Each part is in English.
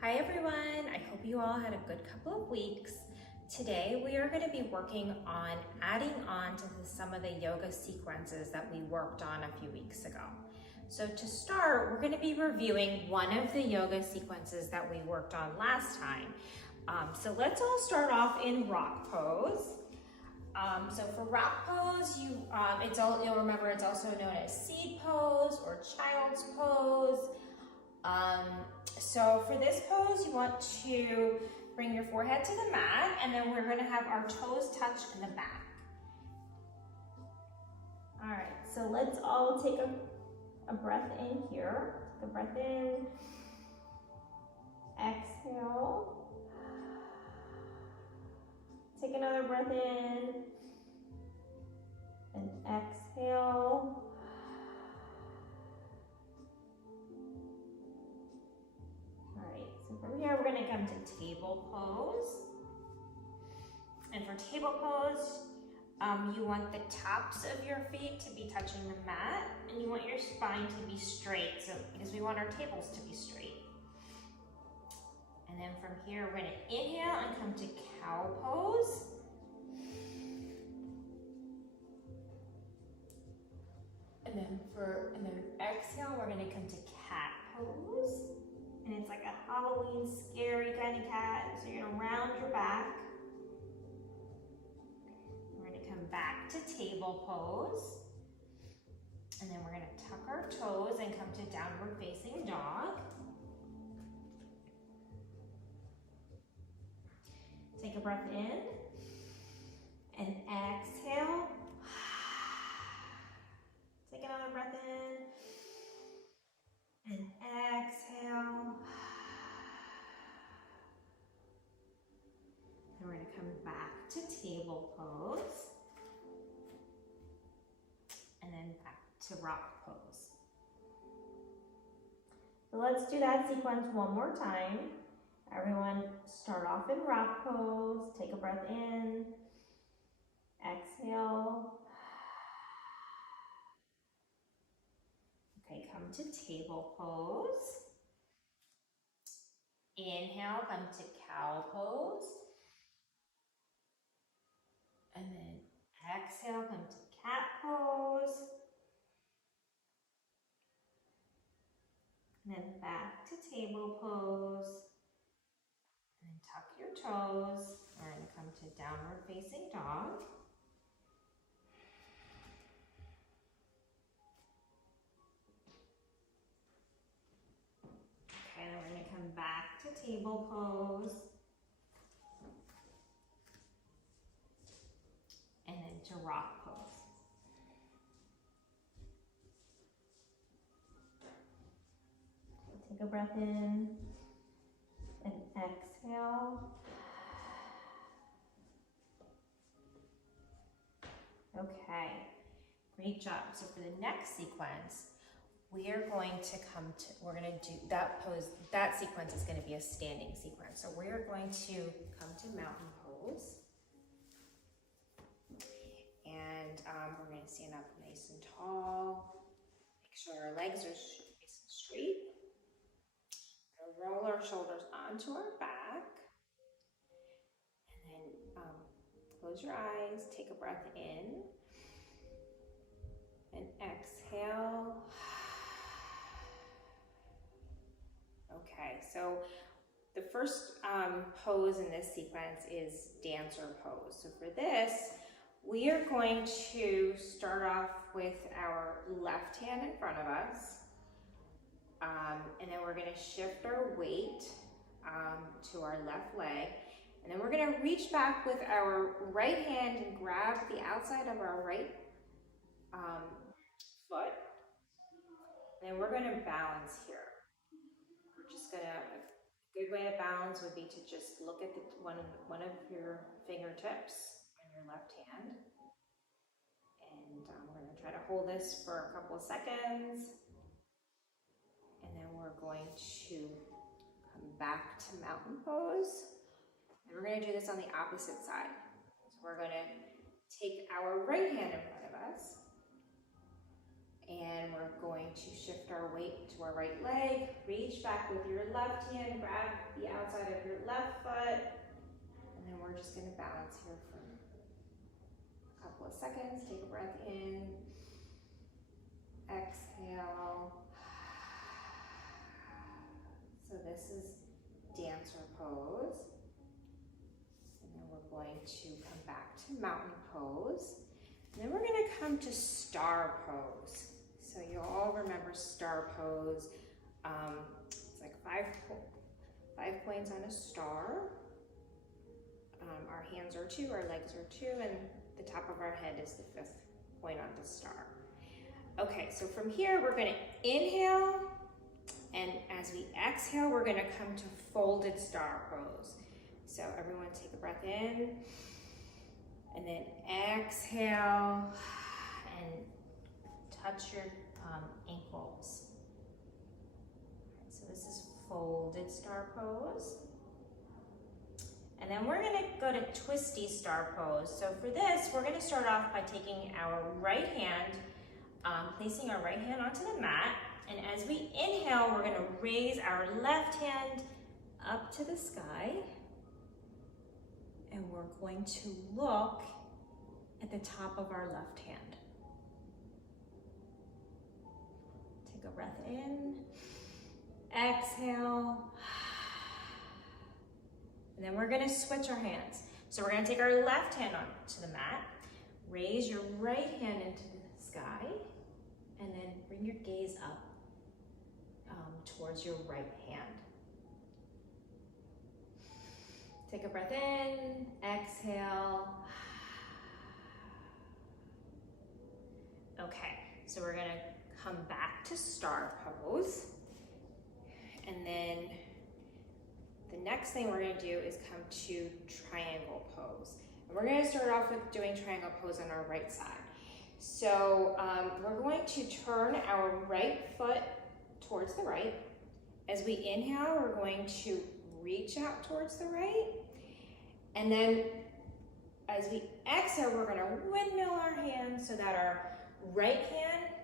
Hi everyone, I hope you all had a good couple of weeks. Today we are going to be working on adding on to some of the yoga sequences that we worked on a few weeks ago. So to start, we're going to be reviewing one of the yoga sequences that we worked on last time. So let's all start off in rock pose. So for rock pose, you'll remember it's also known as seed pose or child's pose. So for this pose, you want to bring your forehead to the mat, and then we're going to have our toes touch in the back. All right, so let's all take a breath in here. Take a breath in. Exhale. Take another breath in. And exhale. So from here, we're going to come to table pose. And for table pose, you want the tops of your feet to be touching the mat, and you want your spine to be straight, because we want our tables to be straight. And then from here, we're going to inhale and come to cow pose. And then exhale, we're going to come to cat pose. And it's like a Halloween scary kind of cat. So you're gonna round your back. We're gonna come back to table pose. And then we're gonna tuck our toes and come to downward facing dog. Take a breath in and exhale. Take another breath in. And exhale. Then we're going to come back to table pose. And then back to rock pose. So let's do that sequence one more time. Everyone start off in rock pose. Take a breath in. Exhale. Okay, come to table pose. Inhale, come to cow pose. And then exhale, come to cat pose. And then back to table pose. And then tuck your toes. We're going to come to downward facing dog. Okay, then we're going to come back to table pose. And then to rock pose. Take a breath in and exhale. Okay, great job. So for the next sequence, we're going to do that pose. That sequence is going to be a standing sequence. So we're going to come to mountain pose. And we're going to stand up nice and tall. Make sure our legs are nice and straight. We'll roll our shoulders onto our back. And then close your eyes. Take a breath in. And exhale. Okay, so the first pose in this sequence is dancer pose. So for this, we are going to start off with our left hand in front of us. And then we're going to shift our weight to our left leg. And then we're going to reach back with our right hand and grab the outside of our right foot. And then we're going to balance here. We're just going to, a good way to balance would be to just look at one of your fingertips on your left hand. And we're going to try to hold this for a couple of seconds. And then we're going to come back to mountain pose. And we're going to do this on the opposite side. So we're going to take our right hand in front of us And we're going to shift our weight to our right leg. Reach back with your left hand, grab the outside of your left foot. And then we're just gonna balance here for a couple of seconds. Take a breath in, exhale. So this is dancer pose. And then we're going to come back to mountain pose. And then we're gonna come to star pose. So you'll all remember star pose. It's like five points on a star. Our hands are 2, our legs are 2, and the top of our head is the 5th point on the star. Okay, so from here, we're gonna inhale, and as we exhale, we're gonna come to folded star pose. So everyone take a breath in, and then exhale, and touch your ankles. So this is folded star pose. And then we're gonna go to twisty star pose. So for this, we're gonna start off by taking our right hand, placing our right hand onto the mat. And as we inhale, we're gonna raise our left hand up to the sky. And we're going to look at the top of our left hand. Take a breath in, exhale. And then we're gonna switch our hands. So we're gonna take our left hand onto the mat, raise your right hand into the sky, and then bring your gaze up towards your right hand. Take a breath in, exhale. Okay, so we're gonna come back to star pose. And then the next thing we're gonna do is come to triangle pose. And we're gonna start off with doing triangle pose on our right side. So we're going to turn our right foot towards the right. As we inhale, we're going to reach out towards the right. And then as we exhale, we're gonna windmill our hands so that our right hand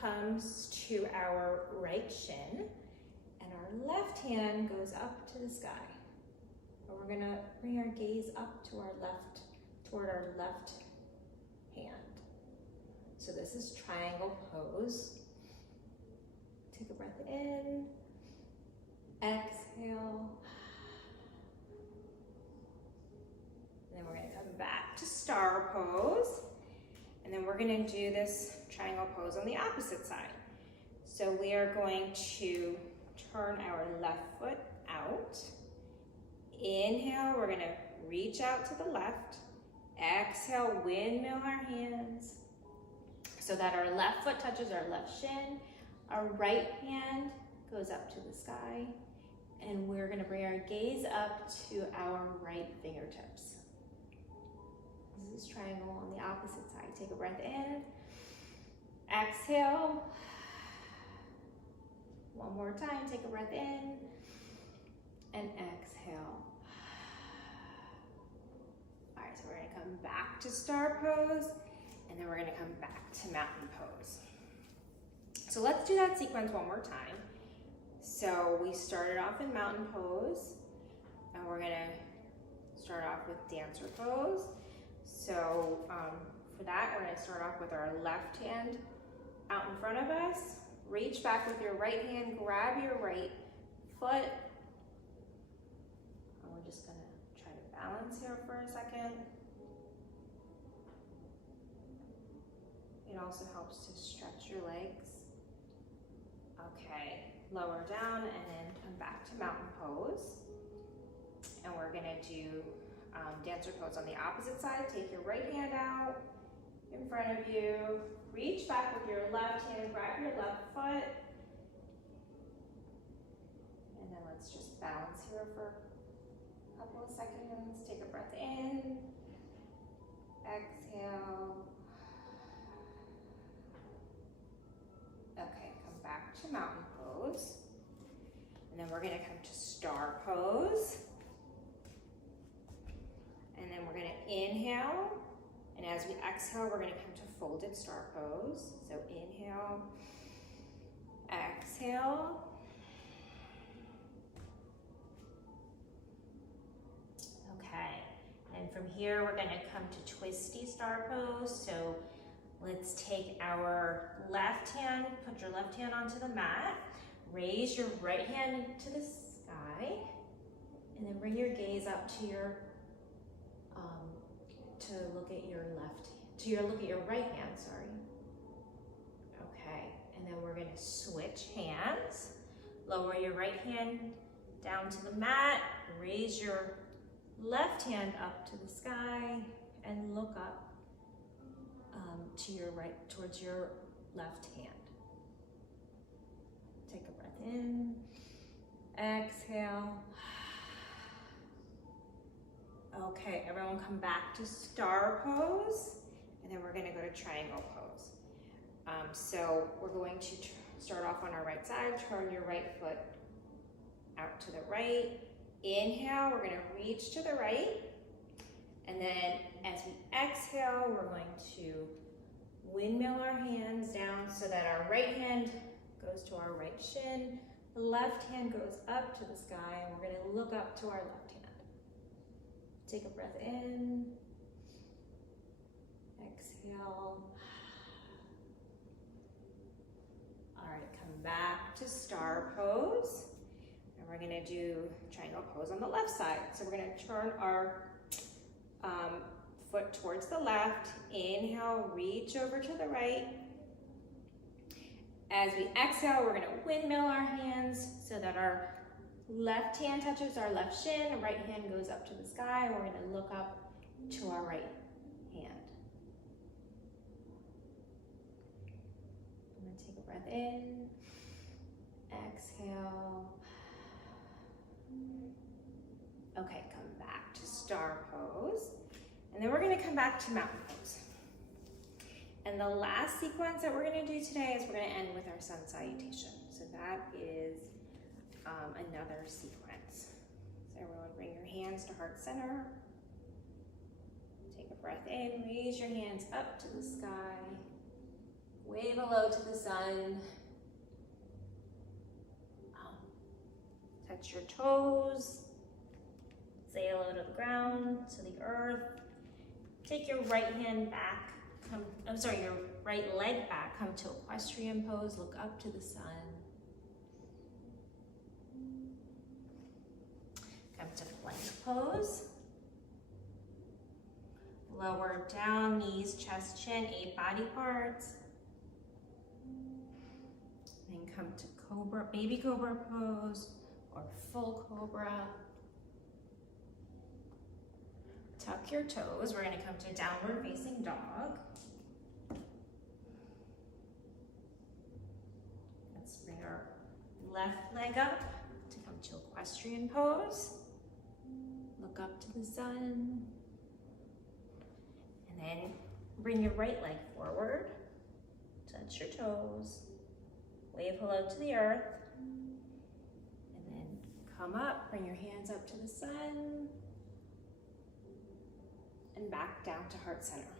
comes to our right shin and our left hand goes up to the sky. And we're gonna bring our gaze up to our left, toward our left hand. So this is triangle pose. Take a breath in, exhale. And then we're gonna come back to star pose. And then we're gonna do this triangle pose on the opposite side. So we are going to turn our left foot out. Inhale, we're gonna reach out to the left. Exhale, windmill our hands so that our left foot touches our left shin. Our right hand goes up to the sky. And we're gonna bring our gaze up to our right fingertips. This is triangle on the opposite side. Take a breath in, exhale. One more time, take a breath in and exhale. All right, so we're gonna come back to star pose and then we're gonna come back to mountain pose. So let's do that sequence one more time. So we started off in mountain pose and we're gonna start off with dancer pose. So for that, we're gonna start off with our left hand out in front of us. Reach back with your right hand, grab your right foot. And we're just gonna try to balance here for a second. It also helps to stretch your legs. Okay, lower down and then come back to mountain pose. And we're gonna do dancer pose on the opposite side. Take your right hand out in front of you. Reach back with your left hand, grab your left foot. And then let's just balance here for a couple of seconds. Take a breath in, exhale. Okay, come back to mountain pose. And then we're gonna come to star pose. And then we're gonna inhale And as we exhale, we're gonna come to folded star pose. So inhale, exhale. Okay, and from here, we're gonna come to twisty star pose. So let's take our left hand, put your left hand onto the mat, raise your right hand to the sky, and then bring your gaze up to your, look at your right hand, sorry. Okay, and then we're gonna switch hands. Lower your right hand down to the mat, raise your left hand up to the sky, and look up to your right, towards your left hand. Take a breath in, exhale. Okay, everyone come back to star pose, and then we're gonna go to triangle pose. So we're going to start off on our right side, turn your right foot out to the right. Inhale, we're gonna reach to the right. And then as we exhale, we're going to windmill our hands down so that our right hand goes to our right shin. The left hand goes up to the sky, and we're gonna look up to our left hand. Take a breath in, exhale. All right, come back to star pose. And we're gonna do triangle pose on the left side. So we're gonna turn our foot towards the left. Inhale, reach over to the right. As we exhale, we're gonna windmill our hands so that our left hand touches our left shin, and right hand goes up to the sky, and we're gonna look up to our right hand. I'm gonna take a breath in, exhale. Okay, come back to star pose. And then we're gonna come back to mountain pose. And the last sequence that we're gonna do today is we're gonna end with our sun salutation. So that is another sequence. So everyone bring your hands to heart center. Take a breath in, raise your hands up to the sky. Wave hello to the sun. Touch your toes. Say hello to the ground, to the earth. Take your right hand back. Your right leg back. Come to equestrian pose. Look up to the sun. Come to plank pose. Lower down, knees, chest, chin, 8 body parts. Then come to cobra, baby cobra pose, or full cobra. Tuck your toes. We're gonna come to downward facing dog. Let's bring our left leg up to come to equestrian pose. Look up to the sun. And then bring your right leg forward. Touch your toes. Wave hello to the earth. And then come up, bring your hands up to the sun. And back down to heart center.